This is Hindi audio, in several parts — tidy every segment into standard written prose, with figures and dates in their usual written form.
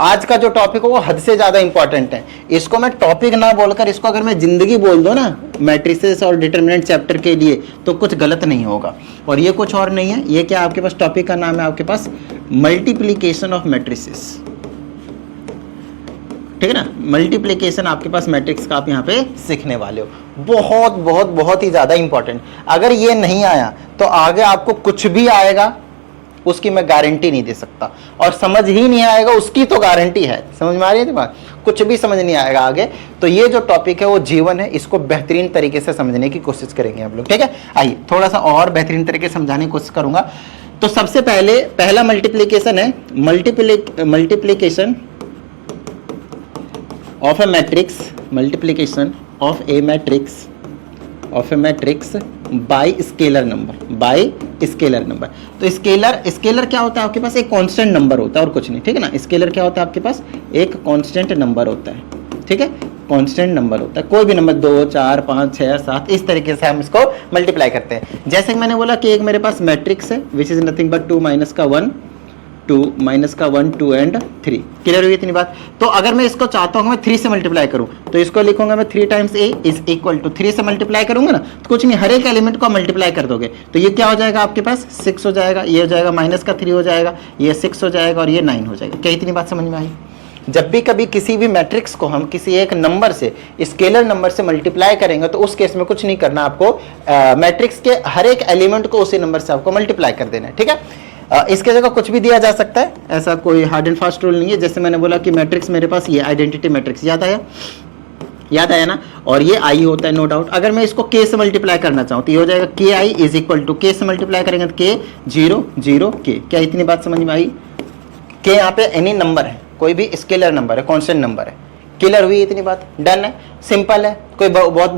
आज का जो टॉपिक है वो हद से ज्यादा इंपॉर्टेंट है। इसको मैं टॉपिक ना बोलकर इसको अगर मैं जिंदगी बोल दूं ना मैट्रिसेस और डिटरमिनेंट चैप्टर के लिए, तो कुछ गलत नहीं होगा। और ये कुछ और नहीं है, ये क्या आपके पास टॉपिक का नाम है, आपके पास मल्टीप्लीकेशन ऑफ मैट्रिसेस, ठीक है ना। मल्टीप्लीकेशन आपके पास मैट्रिक्स का आप यहाँ पे सीखने वाले हो। बहुत बहुत बहुत ही ज्यादा इंपॉर्टेंट। अगर ये नहीं आया तो आगे आपको कुछ भी आएगा उसकी मैं गारंटी नहीं दे सकता, और समझ ही नहीं आएगा उसकी तो गारंटी है। समझ में आ रही है बात? कुछ भी समझ नहीं आएगा आगे। तो ये जो टॉपिक है वो जीवन है, इसको बेहतरीन तरीके से समझने की कोशिश करेंगे हम लोग, ठीक है। आइए थोड़ा सा और बेहतरीन तरीके से समझाने की कोशिश करूंगा। तो सबसे पहले पहला मल्टीप्लीकेशन है multiplication of A matrix, multiplication of A matrix bye scalar number, तो स्केलर क्या होता है आपके पास? एक कांस्टेंट नंबर होता है और कुछ नहीं, ठीक है ना। स्केलर क्या होता है आपके पास? एक कांस्टेंट नंबर होता है, ठीक है। कांस्टेंट नंबर होता है, कोई भी नंबर 2 4 5 6 7 इस तरीके से हम इसको मल्टीप्लाई करते हैं। जैसे कि मैंने बोला कि एक मेरे पास मैट्रिक्स है which is nothing but 2 minus का 1 2 एंड 3। क्लियर हुई इतनी बात? तो अगर मैं इसको चाहता हूं मैं 3 से मल्टीप्लाई करूं, तो इसको लिखूंगा मैं 3 times a is equal to 3 से मल्टीप्लाई करूंगा ना, तो कुछ नहीं, हर एक एलिमेंट को मल्टीप्लाई कर दोगे तो ये क्या हो जाएगा आपके पास? 6 हो जाएगा, ये हो जाएगा माइनस का 3 हो जाएगा, ये 6 हो जाएगा और ये 9 हो जाएगा। क्या इतनी बात समझ में आई? जब भी कभी किसी भी मैट्रिक्स को हम किसी एक नंबर से, स्केलर नंबर से मल्टीप्लाई करेंगे तो उस केस में कुछ नहीं करना आपको, मैट्रिक्स के हर एक एलिमेंट को उसी नंबर से आपको मल्टीप्लाई कर देना है, ठीक है। इसके जगह कुछ भी दिया जा सकता है, ऐसा कोई हार्ड एंड फास्ट रूल नहीं है। जैसे मैंने बोला कि मैट्रिक्स मेरे पास ये आइडेंटिटी मैट्रिक्स, याद आया ना, और ये आई होता है नो डाउट। अगर मैं इसको के से मल्टीप्लाई करना चाहूँ तो ये हो जाएगा के आई इज इक्वल टू, के से मल्टीप्लाई करेंगे तो के 0 0 के। क्या इतनी बात समझ में आई? के यहाँ पे एनी नंबर है, कोई भी स्केलर नंबर है, कॉन्स्टेंट नंबर है। क्लियर हुई इतनी बात? डन है, सिंपल है, कोई बहुत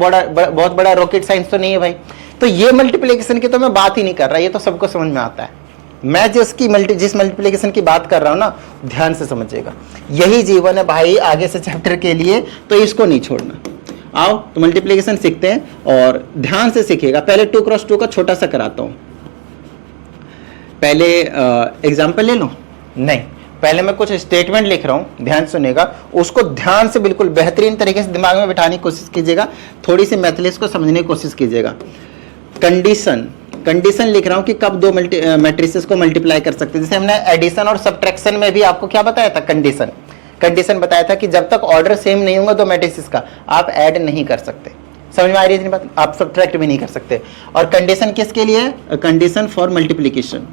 बड़ा रॉकेट साइंस तो नहीं है भाई। तो ये मल्टीप्लिकेशन की तो मैं बात ही नहीं कर रहा, ये तो सबको समझ में आता है। मैं जिस मल्टीप्लिकेशन की बात कर रहा हूं ना, ध्यान से समझिएगा, यही जीवन है भाई आगे से चैप्टर के लिए, तो इसको नहीं छोड़ना। आओ तो मल्टीप्लिकेशन सीखते हैं और ध्यान से सीखिएगा। पहले 2 क्रॉस 2 का छोटा सा कराता हूं। पहले एग्जाम्पल ले लो, नहीं, पहले मैं कुछ स्टेटमेंट लिख रहा हूं, ध्यान सुनिएगा, उसको ध्यान से बिल्कुल बेहतरीन तरीके से दिमाग में बिठाने की कोशिश कीजिएगा, थोड़ी सी मैथलेस को समझने की कोशिश कीजिएगा। कंडीशन लिख रहा हूं कि कब दो मैट्रिसेस को मल्टीप्लाई कर सकते हैं। जैसे हमने एडिशन और सब्ट्रैक्शन में भी आपको क्या बताया था? कंडीशन बताया था कि जब तक ऑर्डर सेम नहीं होगा दो मैट्रिसेस का, आप ऐड नहीं कर सकते। समझ में आ रही है बात? आप सब्ट्रैक्ट भी नहीं कर सकते। और कंडीशन किसके लिए? Condition for multiplication.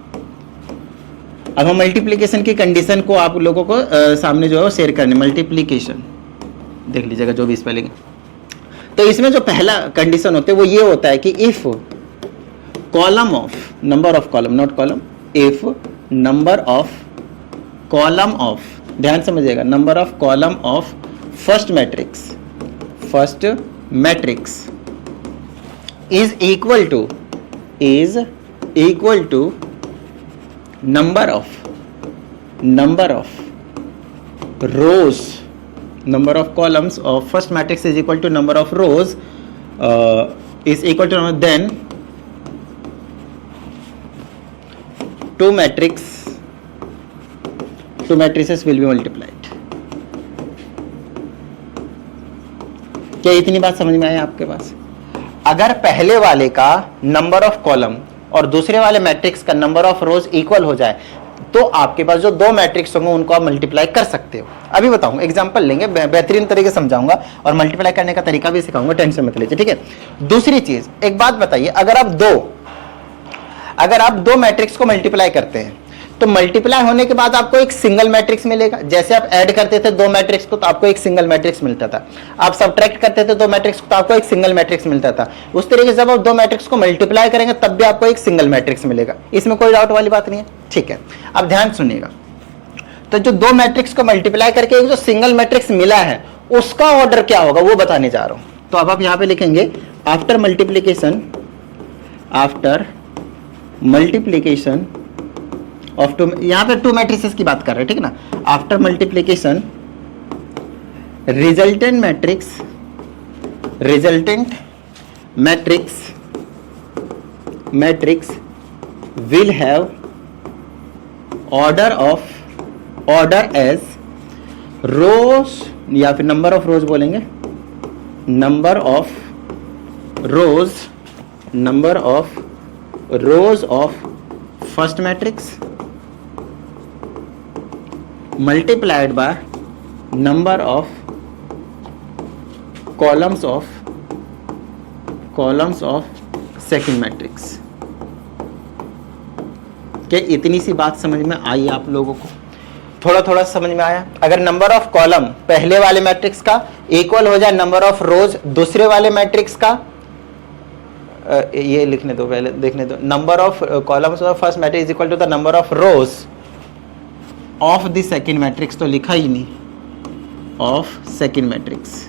अब हम मल्टीप्लीकेशन की कंडीशन को आप लोगों को सामने जो है वो शेयर करने। मल्टीप्लीकेशन देख लीजिएगा जो भी स्पेलिंग। तो इसमें जो पहला कंडीशन होता है वो ये होता है कि if column of, number of column, not column, if number of column of, ध्यान समझिएगा, number of column of first matrix is equal to number of rows, number of columns of first matrix is equal to number of rows is equal to, then two matrices will be multiplied. क्या इतनी बात समझ में आई आपके पास? अगर पहले वाले का नंबर ऑफ कॉलम और दूसरे वाले मैट्रिक्स का नंबर ऑफ रोज इक्वल हो जाए तो आपके पास जो दो मैट्रिक्स होंगे उनको आप मल्टीप्लाई कर सकते हो। अभी बताऊंगा, एग्जांपल लेंगे, बेहतरीन तरीके से समझाऊंगा और मल्टीप्लाई करने का तरीका भी सिखाऊंगा, टेंशन मत लीजिए, ठीक है। दूसरी चीज, एक बात बताइए, अगर आप दो मैट्रिक्स को मल्टीप्लाई करते हैं तो मल्टीप्लाई होने के बाद आपको एक सिंगल मैट्रिक्स मिलेगा। जैसे आप ऐड करते थे दो मैट्रिक्स को तो आपको एक सिंगल मैट्रिक्स मिलता था, आप सब्ट्रैक्ट करते थे दो मैट्रिक्स को तो आपको एक सिंगल मैट्रिक्स मिलता था। उस तरीके से जब आप दो मैट्रिक्स को मल्टीप्लाई करेंगे तब भी आपको एक सिंगल मैट्रिक्स मिलेगा। इसमें कोई डाउट वाली बात नहीं है, ठीक है। अब ध्यान सुनिएगा, तो जो दो मैट्रिक्स को मल्टीप्लाई करके एक जो सिंगल मैट्रिक्स मिला है उसका ऑर्डर क्या होगा वो बताने जा रहा हूं। तो अब आप यहां पे लिखेंगे आफ्टर मल्टीप्लीकेशन ऑफ टू, यहां पे टू मैट्रिसेस की बात कर रहे हैं, ठीक है ना। After multiplication resultant matrix will have order as rows या फिर नंबर ऑफ रोज बोलेंगे, number of rows of first matrix multiplied by number of columns of second matrix. क्या इतनी सी बात समझ में आई आप लोगों को? थोड़ा थोड़ा समझ में आया? अगर नंबर ऑफ कॉलम पहले वाले मैट्रिक्स का इक्वल हो जाए नंबर ऑफ रोज दूसरे वाले मैट्रिक्स का, ये लिखने दो, पहले देखने दो, number of columns of first matrix is equal to the number of rows of the second matrix, तो लिखा ही नहीं, of second matrix,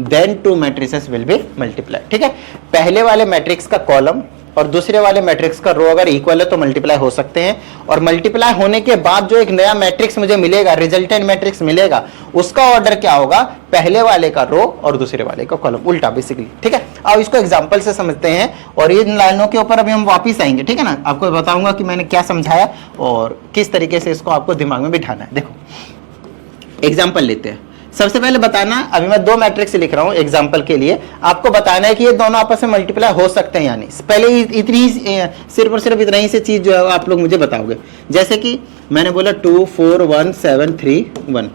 then two matrices will be multiply. ठीक है, पहले वाले मैट्रिक्स का कॉलम और दूसरे वाले मैट्रिक्स का रो अगर इक्वल है तो मल्टीप्लाई हो सकते हैं, और मल्टीप्लाई होने के बाद जो एक नया मैट्रिक्स मुझे मिलेगा, रिजल्टेंट मैट्रिक्स मिलेगा, उसका ऑर्डर क्या होगा? पहले वाले का रो और दूसरे वाले का कॉलम, उल्टा बेसिकली। ठीक है, अब इसको एग्जांपल से समझते हैं और इन लाइनों के ऊपर अभी हम वापिस आएंगे। ठीक है ना, आपको बताऊंगा कि मैंने क्या समझाया और किस तरीके से इसको आपको दिमाग में बिठाना है। देखो एग्जाम्पल लेते हैं। सबसे पहले बताना, अभी मैं दो मैट्रिक्स लिख रहा हूं एग्जांपल के लिए, आपको बताना है कि ये दोनों आपस में मल्टीप्लाई हो सकते हैं या नहीं। पहले इतनी ही सिर्फ और सिर्फ इतना ही से चीज जो है आप लोग मुझे बताओगे। जैसे कि मैंने बोला 2 4 1 7 3 1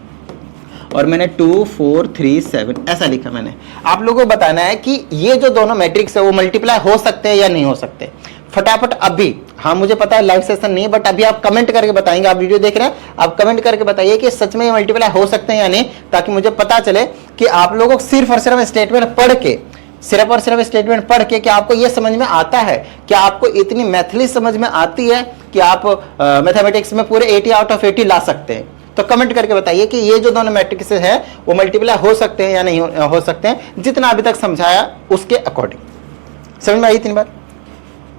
और मैंने 2 4 3 7 ऐसा लिखा मैंने। आप लोगों को बताना है कि ये जो दोनों मैट्रिक्स है वो मल्टीप्लाई हो सकते हैं या नहीं हो सकते। फटाफट अभी, हाँ मुझे पता है लाइव सेशन नहीं है, बट अभी आप कमेंट करके बताएंगे, आप वीडियो देख रहे हैं, आप कमेंट करके बताइए कि सच में ये मल्टीप्लाई हो सकते हैं या नहीं, ताकि मुझे पता चले कि आप लोगों को सिर्फ और सिर्फ स्टेटमेंट पढ़ के क्या आपको ये समझ में आता है, क्या आपको इतनी मैथली समझ में आती है कि आप मैथमेटिक्स में पूरे 80 आउट ऑफ 80 ला सकते हैं। तो कमेंट करके बताइए कि ये जो दोनों मैट्रिक्स हैं वो मल्टीप्लाई हो सकते हैं या नहीं हो सकते हैं, जितना अभी तक समझाया उसके अकॉर्डिंग। समझ में आई इतनी बात?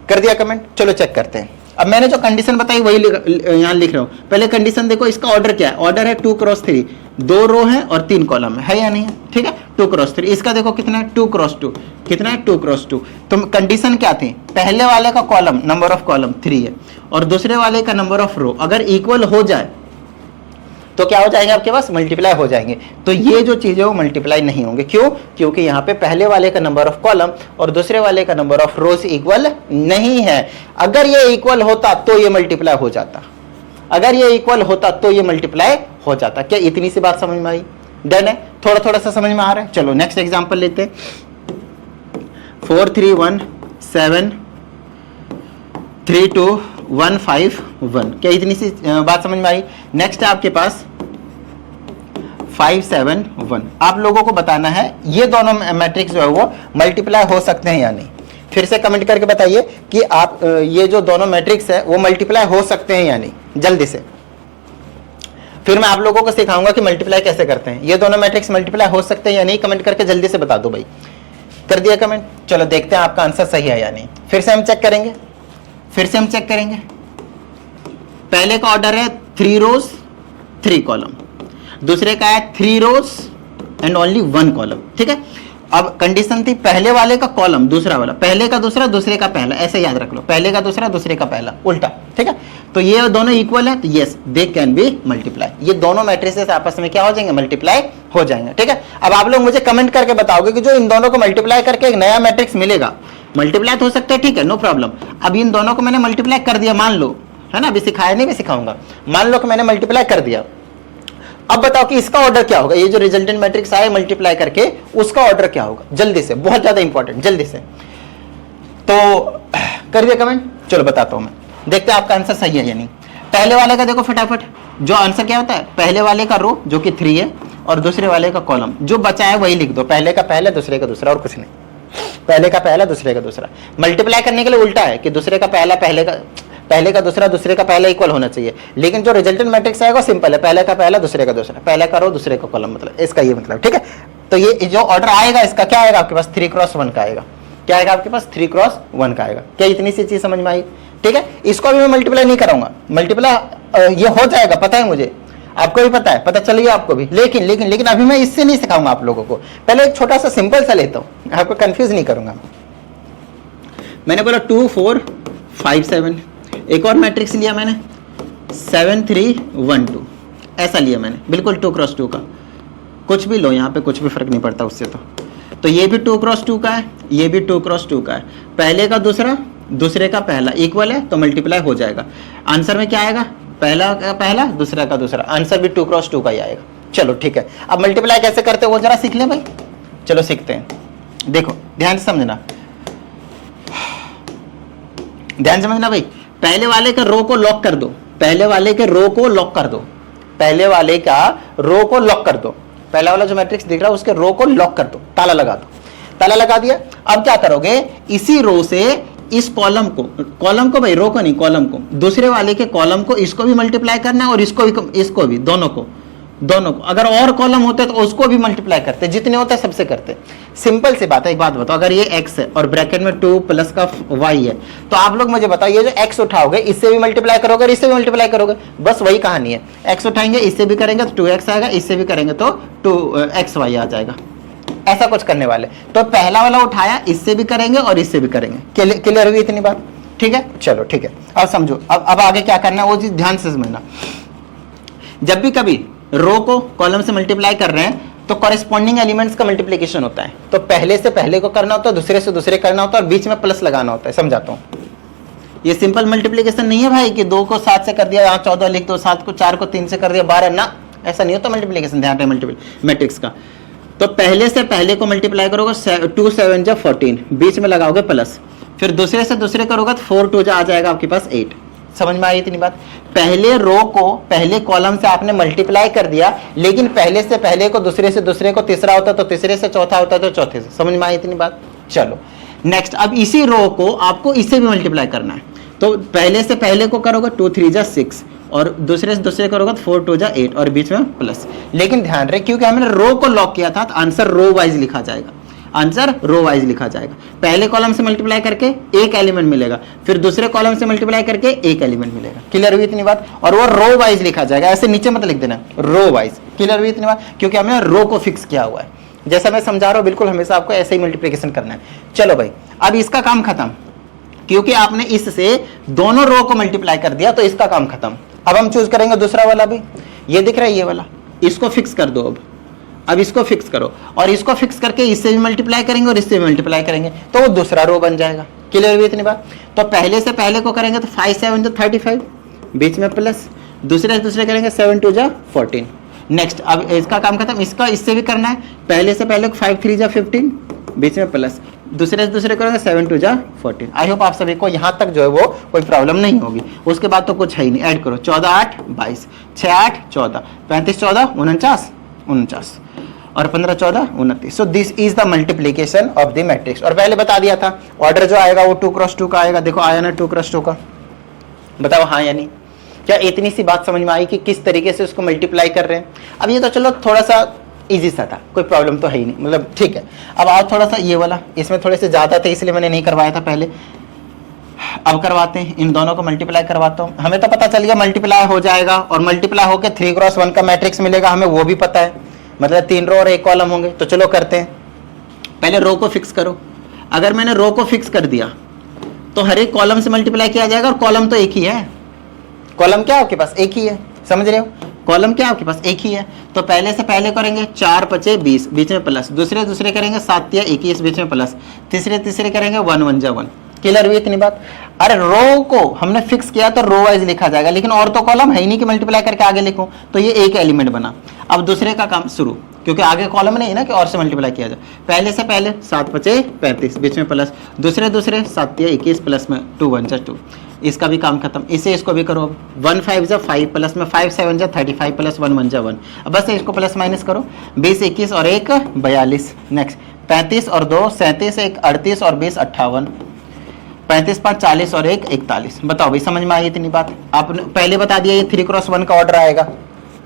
कर दिया कमेंट? चलो चेक करते हैं। अब मैंने जो कंडीशन बताई वही यहां लिख रहा हूं। पहले कंडीशन देखो, इसका ऑर्डर क्या है? ऑर्डर है 2 क्रॉस 3, 2 रो है और 3 कॉलम है या नहीं है? ठीक है, 2 क्रॉस 3। इसका देखो कितना है? 2 क्रॉस 2। कितना है? 2 क्रॉस 2। तो कंडीशन क्या थी? पहले वाले का कॉलम, नंबर ऑफ कॉलम 3 है और दूसरे वाले का नंबर ऑफ रो अगर इक्वल हो जाए तो क्या हो जाएंगे आपके पास? मल्टीप्लाई हो जाएंगे। तो ये जो चीजें वो मल्टीप्लाई नहीं होंगे। क्यों? क्योंकि यहाँ पे पहले वाले का नंबर ऑफ कॉलम और दूसरे वाले का नंबर ऑफ रोज इक्वल नहीं है। अगर ये इक्वल होता तो ये मल्टीप्लाई हो जाता, अगर ये इक्वल होता तो ये मल्टीप्लाई हो जाता। क्या इतनी सी बात समझ में आई? डन है? थोड़ा थोड़ा सा समझ में आ रहा है? चलो नेक्स्ट एग्जाम्पल लेते हैं। 4 3 1 7 3 2 1 5 1। क्या इतनी सी बात समझ में आई? नेक्स्ट है आपके पास 5 7 1। आप लोगों को बताना है ये दोनों मैट्रिक्स जो है वो मल्टीप्लाई हो सकते हैं या नहीं। फिर से कमेंट करके बताइए कि आप ये जो दोनों मैट्रिक्स है वो मल्टीप्लाई हो सकते हैं या नहीं, जल्दी से। फिर मैं आप लोगों को सिखाऊंगा कि मल्टीप्लाई कैसे करते हैं। ये दोनों मैट्रिक्स मल्टीप्लाई हो सकते हैं या नहीं, कमेंट करके जल्दी से बता दो भाई। कर दिया कमेंट? चलो देखते हैं आपका आंसर सही है या नहीं। फिर से हम चेक करेंगे, पहले का ऑर्डर है 3 रोज 3 कॉलम, दूसरे का है 3 रोज एंड ओनली 1 कॉलम। ठीक है, अब कंडीशन थी पहले वाले का कॉलम दूसरा वाला, पहले का दूसरा दूसरे का पहला, ऐसे याद रख लो, पहले का दूसरा दूसरे का पहला, उल्टा। ठीक है, तो ये दोनों इक्वल है तो yes they can be multiply. ये दोनों मैट्रिसेस आपस में क्या हो जाएंगे? मल्टीप्लाई हो जाएंगे। ठीक है, अब आप लोग मुझे कमेंट करके बताओगे कि जो इन दोनों को मल्टीप्लाई करके एक नया मैट्रिक्स मिलेगा, मल्टीप्लाई तो हो सकता है, ठीक है, नो प्रॉब्लम। अब इन दोनों को मैंने मल्टीप्लाई कर दिया, मान लो, है ना, अभी सिखाया नहीं, मैं सिखाऊंगा। मान लो कि मैंने मल्टीप्लाई कर दिया। अब बताओ कि इसका ऑर्डर क्या होगा? ये जो रिजल्टेंट मैट्रिक्स आए मल्टीप्लाई करके, उसका ऑर्डर क्या होगा? जल्दी से, बहुत ज्यादा इंपॉर्टेंट, जल्दी से। तो कर दिया कमेंट? चलो बताता हूं मैं, देखते हैं आपका आंसर सही है या नहीं। पहले वाले का देखो फटाफट, जो आंसर क्या होता है? पहले वाले का रो जो कि 3 है और दूसरे वाले का कॉलम, जो बचा है वही लिख दो, पहले का पहला दूसरे का दूसरा, और कुछ नहीं। पहले का पहला दूसरे का दूसरा। मल्टीप्लाई करने के लिए उल्टा है कि दूसरे का पहला पहले का दूसरा दूसरे का पहला इक्वल होना चाहिए, लेकिन जो रिजल्टेंट मैट्रिक्स आएगा सिंपल है, पहले का पहला दूसरे का दूसरा, पहले का रो दूसरे का कॉलम, मतलब इसका ये मतलब। ठीक है, तो ये जो ऑर्डर आएगा इसका क्या आएगा आपके पास? 3 क्रॉस 1 का आएगा। क्या आएगा आपके पास? 3 क्रॉस 1 का आएगा। क्या इतनी सी चीज समझ में आई? ठीक है, इसको भी मैं मल्टीप्लाई नहीं कराऊंगा, मल्टीप्लाई ये हो जाएगा, पता है मुझे, आपको भी पता है, पता चल गया आपको भी, लेकिन अभी मैं इससे नहीं सिखाऊंगा आप लोगों को। पहले एक छोटा सा सिंपल सा लेता हूं, आपको कंफ्यूज नहीं करूंगा। मैंने बोला 2 4 5 7, एक और मैट्रिक्स लिया मैंने 7 3 1 2, ऐसा लिया मैंने, बिल्कुल 2 क्रॉस 2 का, कुछ भी लो यहाँ पे, कुछ भी फर्क नहीं पड़ता उससे। तो ये भी 2 क्रॉस 2 का है, ये भी 2 क्रॉस 2 का है, पहले का दूसरा, दूसरे का पहला इक्वल है तो मल्टीप्लाई हो जाएगा। आंसर में क्या आएगा, पहला का पहला, दूसरा का दूसरा, आंसर भी 2 क्रॉस 2 का ही आएगा। चलो ठीक है, अब मल्टीप्लाई कैसे करते हो वो जरा सीख ले भाई, चलो सीखते हैं। देखो ध्यान से समझना, ध्यान समझना भाई, पहले वाले का रो को लॉक कर दो, पहले वाले के रो को लॉक कर दो, पहले वाले का रो को लॉक कर दो, पहला वाला जो मैट्रिक्स दिख रहा है उसके रो को लॉक कर दो, ताला लगा दो, ताला लगा दिया। अब क्या करोगे, इसी रो से इस कॉलम को भाई, रो को नहीं, कॉलम को, दूसरे वाले के कॉलम को इसको भी मल्टीप्लाई करना है और इसको भी दोनों को अगर और कॉलम होते तो उसको भी मल्टीप्लाई करते, जितने होते सबसे करते। सिंपल सी बात है। एक बात बताओ, अगर ये x है और ब्रैकेट में 2 प्लस का y है, तो आप लोग मुझे बताओ, ये जो x उठाओगे इससे भी मल्टीप्लाई करोगे, इससे भी मल्टीप्लाई करोगे, बस वही कहानी है। x उठाएंगे इससे भी करेंगे तो 2x आएगा, इससे भी करेंगे तो 2xy आ जाएगा, ऐसा कुछ करने वाले। तो पहला वाला उठाया, इससे भी करेंगे और इससे भी करेंगे। क्लियर हुई इतनी बात? ठीक है, चलो ठीक है। अब समझो, अब आगे क्या करना है वो चीज ध्यान से समझना। जब भी कभी रो को कॉलम से मल्टीप्लाई कर रहे हैं तो कॉरेस्पॉन्डिंग एलिमेंट्स का मल्टीप्लिकेशन होता है। तो पहले से पहले को करना होता है, दूसरे से दूसरे करना होता है और बीच में प्लस लगाना होता है। समझाता हूं, ये सिंपल मल्टीप्लिकेशन नहीं है भाई कि 2 को 7 से कर दिया, यहाँ 14 लिख दो, 7 को 4 को 3 से कर दिया 12, ना, ऐसा नहीं होता मल्टीप्लिकेशन। ध्यान रहे मल्टीपल मैट्रिक्स का, तो पहले से पहले को मल्टीप्लाई करोगे 2 7 जा 14, बीच में लगाओगे प्लस, फिर दूसरे से दूसरे करोगे तो 4 2 जा आ जाएगा आपके पास 8। समझ में आई इतनी बात? पहले रो को पहले कॉलम से आपने मल्टीप्लाई कर दिया, लेकिन पहले से पहले को दूसरे से दूसरे को तीसरा होता तो तीसरे से चौथा होता तो चौथे से। समझ में आई इतनी बात? चलो नेक्स्ट, अब इसी रो को आपको इससे भी मल्टीप्लाई करना है। तो पहले से पहले को करोगे 2 3 जा 6 और दूसरे से दूसरे करोगे तो 4 2 जा 8 और बीच में प्लस। लेकिन ध्यान रहे, क्योंकि हमने रो को लॉक किया था तो आंसर रो वाइज लिखा जाएगा, आंसर रो वाइज लिखा जाएगा। पहले कॉलम से मल्टीप्लाई करके एक एलिमेंट मिलेगा, फिर दूसरे कॉलम से मल्टीप्लाई करके एक एलिमेंट मिलेगा। क्लियर हुई इतनी बात? और वो रो वाइज लिखा जाएगा, ऐसे नीचे मत लिख देना, रो वाइज। क्लियर हुई इतनी बात? क्योंकि हमने रो को फिक्स किया हुआ है। जैसा मैं समझा रहा हूं बिल्कुल हमेशा आपको ऐसे ही मल्टीप्लिकेशन करना है। चलो भाई, अब इसका काम खत्म, क्योंकि आपने इससे दोनों रो को मल्टीप्लाई कर दिया तो इसका काम खत्म। अब हम चूज करेंगे दूसरा वाला भी, ये दिख रहा है ये वाला, इसको फिक्स कर दो। अब इसको फिक्स करो और इसको फिक्स करके इससे भी मल्टीप्लाई करेंगे और इससे भी मल्टीप्लाई करेंगे तो वो दूसरा रो बन जाएगा। क्लियर हुई इतनी बात? तो पहले से पहले को करेंगे तो 5 7 जा 35, बीच में प्लस, दूसरे से दूसरे करेंगे 7 2 जा 14। नेक्स्ट, अब इसका काम खत्म, इसका इससे भी करना है। पहले से पहले 5 3 जा 15, बीच में प्लस, दूसरे से दूसरे करेंगे 7 2 जा 14। आई होप आप सभी को यहाँ तक जो है वो कोई प्रॉब्लम नहीं होगी। उसके बाद तो कुछ है ही नहीं। ऐड करो, 14 8 22, 6 8 14, 35 14 49 49 और 15 14 29। So this is the multiplication of the matrix. और पहले बता दिया था ऑर्डर जो आएगा वो 2 क्रॉस 2 का आएगा। देखो आया ना 2 क्रॉस 2 का? बताओ हाँ या नहीं? क्या इतनी सी बात समझ में आई कि किस तरीके से उसको मल्टीप्लाई कर रहे हैं? अब ये तो चलो थोड़ा सा इजी सा था, कोई प्रॉब्लम तो है ही नहीं, मतलब ठीक है। अब आओ थोड़ा सा ये वाला, इसमें थोड़े से ज्यादा थे इसलिए मैंने नहीं करवाया था पहले, अब करवाते हैं। इन दोनों को मल्टीप्लाई करवाता हूं। हमें तो पता चल गया मल्टीप्लाई हो जाएगा और मल्टीप्लाई होकर 3 क्रॉस 1 का मैट्रिक्स मिलेगा, हमें वो भी पता है, मतलब 3 रो और 1 कॉलम होंगे। तो चलो करते हैं। पहले रो को फिक्स करो। अगर मैंने रो को फिक्स कर दिया तो हर एक कॉलम से मल्टीप्लाई किया जाएगा, और कॉलम तो एक ही है। कॉलम क्या आपके पास? एक ही है, समझ रहे हो? कॉलम क्या आपके पास? एक ही है। तो पहले से पहले करेंगे 4 5 20, बीच में प्लस, दूसरे दूसरे करेंगे 7 या 21, बीच में प्लस, तीसरे तीसरे करेंगे 1 1 जा 1। क्लियर हुई इतनी बात? अरे रो को हमने फिक्स किया तो रो वाइज लिखा जाएगा, लेकिन और तो कॉलम है ही नहीं कि मल्टीप्लाई करके आगे लिखो, तो ये एक एलिमेंट बना। अब दूसरे का काम शुरू, क्योंकि आगे कॉलम नहीं है ना कि और से मल्टीप्लाई किया जाए। पहले से पहले 7 5 35, बीच में प्लस, दूसरे दूसरे 7 या 21, प्लस में 2 1 जा 2। इसका भी काम खत्म। इसे इसको भी करो। 1 5 जा 5, प्लस में 5 7 जा 35, प्लस 1 1 जा 1। अब बस इसको प्लस माइनस करो। 20 21 और 1 42। नेक्स्ट 35 और 2 37, 1 38 और 20 58, 35 5 40 और 1 41। बताओ भाई, समझ में आई इतनी बात? आपने पहले बता दिया ये 3 क्रॉस 1 का ऑर्डर आएगा,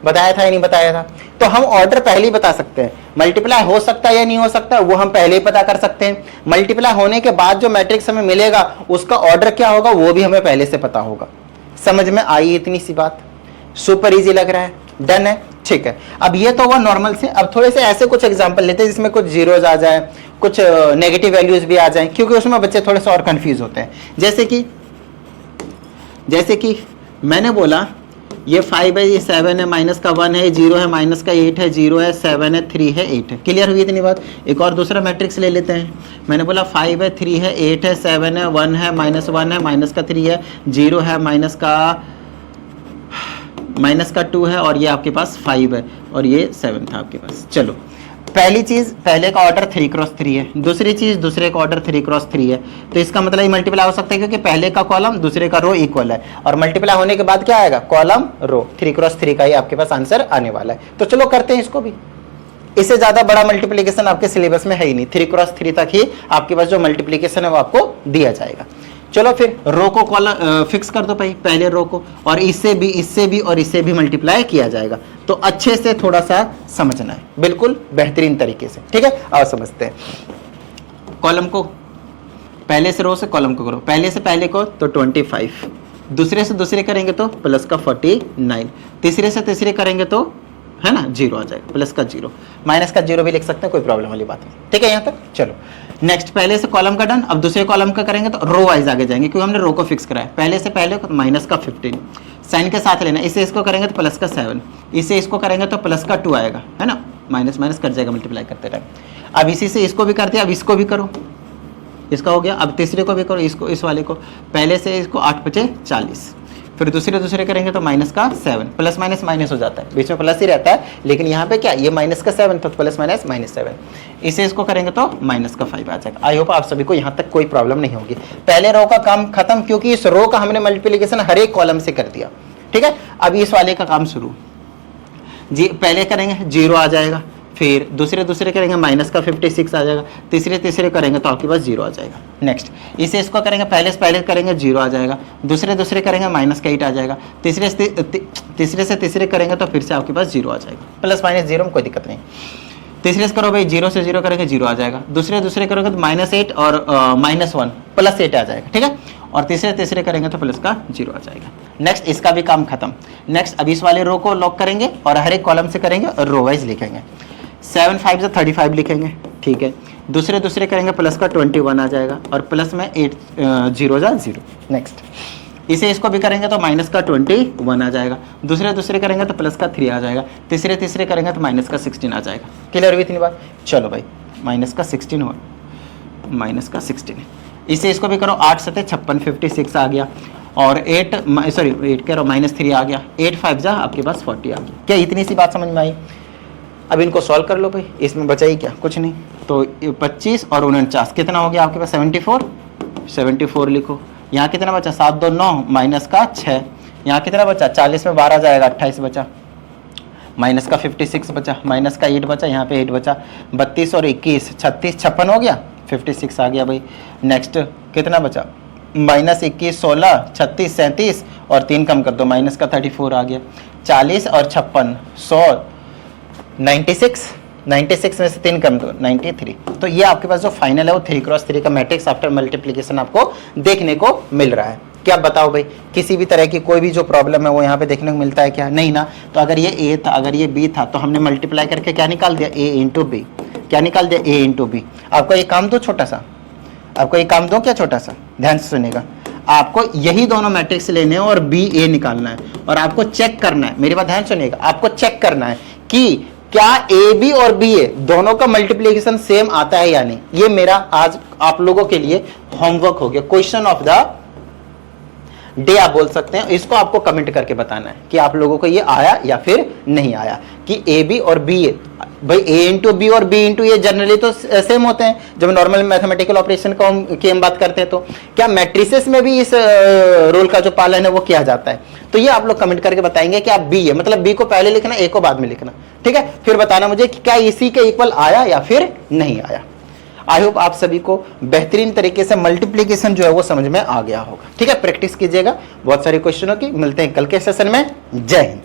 बताया था या नहीं बताया था? तो हम ऑर्डर पहले ही बता सकते हैं। मल्टीप्लाई हो सकता है या नहीं हो सकता वो हम पहले ही पता कर सकते हैं। मल्टीप्लाई होने के बाद जो मैट्रिक्स हमें मिलेगा उसका ऑर्डर क्या होगा वो भी हमें पहले से पता होगा। समझ में आई इतनी सी बात? सुपर इजी लग रहा है? डन है? ठीक है। अब ये तो हुआ नॉर्मल से। अब थोड़े से ऐसे कुछ एग्जांपल लेते हैं जिसमें कुछ जीरोज आ जाए, कुछ नेगेटिव वैल्यूज भी आ जाएं, क्योंकि उसमें बच्चे थोड़े से और कंफ्यूज होते हैं। जैसे कि जैसे कि मैंने बोला ये 5 है, ये 7 है, माइनस का 1 है, 0 है, माइनस का 8 है, 0 है, 7 है, 3 है, 8 है। क्लियर हुई इतनी बात। एक और दूसरा मैट्रिक्स ले लेते हैं। मैंने बोला 5 है, 3 है, 8 है, 7 है, 1 है, माइनस 1 है, माइनस का 3 है, 0 है, माइनस का 2 है, और ये आपके पास 5 है, और ये 7 था आपके पास। चलो, पहली चीज पहले का ऑर्डर 3 क्रॉस 3 है, दूसरी चीज दूसरे का ऑर्डर 3 क्रॉस 3 है। तो इसका मतलब ये मल्टीप्लाई हो सकता है क्योंकि पहले का कॉलम दूसरे का रो इक्वल है, और मल्टीप्लाई होने के बाद क्या आएगा, कॉलम रो। 3 क्रॉस 3 का ही आपके पास आंसर आने वाला है। तो चलो करते हैं इसको भी। इससे ज्यादा बड़ा मल्टीप्लीकेशन आपके सिलेबस में है ही नहीं। 3 क्रॉस 3 तक ही आपके पास जो मल्टीप्लीकेशन है वो आपको दिया जाएगा। चलो फिर रो को कॉलम फिक्स कर दो भाई, पहले रो को, और इससे भी और इससे भी मल्टीप्लाई किया जाएगा। तो अच्छे से थोड़ा सा समझना है, बिल्कुल बेहतरीन तरीके से, ठीक है। और समझते हैं। कॉलम को पहले से रो से कॉलम को करो। पहले से पहले को तो 25, दूसरे से दूसरे करेंगे तो प्लस का 49, तीसरे से तीसरे करेंगे तो है ना 0 आ जाएगा, प्लस का 0, माइनस का 0 भी लिख सकते हैं, कोई प्रॉब्लम वाली बात नहीं, ठीक है यहाँ तक। चलो नेक्स्ट, पहले से कॉलम का डन। अब दूसरे कॉलम का करेंगे तो रो वाइज आगे जाएंगे क्योंकि हमने रो को फिक्स करा है। पहले से पहले को माइनस का 15 साइन के साथ लेना, इसे इसको करेंगे तो प्लस का 7, इसे इसको करेंगे तो प्लस का 2 आएगा, है ना, माइनस माइनस कट जाएगा मल्टीप्लाई करते टाइम। अब इसी से इसको भी करते हैं, अब इसको भी करो, इसका हो गया। अब तीसरे को भी करो, इसको, इस वाले को, पहले से इसको 8 × 40, फिर दूसरे करेंगे तो माइनस का 7, प्लस माइनस माइनस हो जाता है, बीच में प्लस ही रहता है, लेकिन यहाँ पे क्या, ये माइनस का 7 तो प्लस माइनस -7, इसे इसको करेंगे तो माइनस का 5 आ जाएगा। आई होप आप सभी को यहाँ तक कोई प्रॉब्लम नहीं होगी। पहले रो का काम खत्म, क्योंकि इस रो का हमने मल्टीप्लिकेशन हर एक कॉलम से कर दिया, ठीक है। अब इस वाले का काम शुरू जी, पहले करेंगे 0 आ जाएगा, फिर दूसरे करेंगे माइनस का 56 आ जाएगा, तीसरे करेंगे तो आपके पास 0 आ जाएगा। नेक्स्ट, इसे इसको करेंगे, पहले से पहले करेंगे 0 आ जाएगा, दूसरे करेंगे माइनस का 8 आ जाएगा, तीसरे से तीसरे करेंगे तो फिर से आपके पास 0 आ जाएगा, प्लस माइनस 0 में कोई दिक्कत नहीं। तीसरे से करो भाई, 0 से 0 करेंगे 0 आ जाएगा, दूसरे करोगे तो -8 और -1 प्लस 8 आ जाएगा, ठीक है। और तीसरे करेंगे तो प्लस का 0 आ जाएगा। नेक्स्ट, इसका भी काम खत्म। नेक्स्ट, अब इस वाले रो को लॉक करेंगे और हर एक कॉलम से करेंगे और रो वाइज लिखेंगे। 7 5 से 35 लिखेंगे, ठीक है। दूसरे करेंगे प्लस का 21 आ जाएगा, और प्लस में 8 0 जा 0। नेक्स्ट, इसे इसको भी करेंगे तो माइनस का 21 आ जाएगा, दूसरे करेंगे तो प्लस का 3 आ जाएगा, तीसरे करेंगे तो माइनस का 16 आ जाएगा। क्लियर हुई इतनी बात। चलो भाई, माइनस का 16 हुआ, माइनस का 16, इसे इसको भी करो, 8 7 56 56 आ गया, और 8 कह रहा हूँ -3 आ गया, 8 5 जा आपके पास 40 आ गया। क्या इतनी सी बात समझ में आई। अब इनको सॉल्व कर लो भाई, इसमें बचा ही क्या, कुछ नहीं। तो 25 और 49 कितना हो गया आपके पास, 74 लिखो। यहाँ कितना बचा, 7 2 9, माइनस का 6, यहाँ कितना बचा, 40 में 12 जाएगा, 28 बचा, माइनस का 56 बचा, माइनस का 8 बचा, यहाँ पे 8 बचा, 32 और 21 36 56 हो गया, 56 आ गया भाई। नेक्स्ट कितना बचा, -21 16 36 37 और 3 कम कर दो, माइनस का 34 आ गया, 40 और 56 100 96 में से 3 कम दो, 93। तो ये आपके पास जो फाइनल है वो 3 क्रॉस 3 का मैट्रिक्स आफ्टर मल्टीप्लिकेशन आपको देखने को मिल रहा है। क्या बताओ भाई, किसी भी तरह की कोई भी जो प्रॉब्लम है वो यहाँ पे देखने को मिलता है क्या, नहीं ना। तो अगर ये ए था, अगर ये बी था, तो हमने मल्टीप्लाई करके क्या निकाल दिया, ए इंटू बी। क्या निकाल दिया, ए इंटू बी। आपको ये काम दो छोटा सा, आपको ये काम दो क्या छोटा सा, ध्यान से सुनेगा। आपको यही दोनों मैट्रिक्स लेने हैं और बी ए निकालना है, और आपको चेक करना है, मेरी बात ध्यान सुनिएगा, आपको चेक करना है कि क्या ए बी और बी ए दोनों का मल्टीप्लिकेशन सेम आता है या नहीं। ये मेरा आज आप लोगों के लिए होमवर्क हो गया, क्वेश्चन ऑफ द डे आप बोल सकते हैं। इसको आपको कमेंट करके बताना है कि आप लोगों को ये आया या फिर नहीं आया, कि ए बी और बी ए, भाई ए इंटू बी और बी इंटू ए जनरली तो सेम होते हैं जब नॉर्मल मैथमेटिकल ऑपरेशन की हम बात करते हैं। तो क्या मैट्रिसेस में भी इस रूल का जो पालन है वो किया जाता है। तो ये आप लोग कमेंट करके बताएंगे कि आप बी है, मतलब बी को पहले लिखना, ए को बाद में लिखना, ठीक है। फिर बताना मुझे कि क्या इसी के इक्वल आया या फिर नहीं आया। आई होप आप सभी को बेहतरीन तरीके से मल्टीप्लिकेशन जो है वो समझ में आ गया होगा, ठीक है। प्रैक्टिस कीजिएगा बहुत सारे क्वेश्चनों की। मिलते हैं कल के सेशन में। जय हिंद।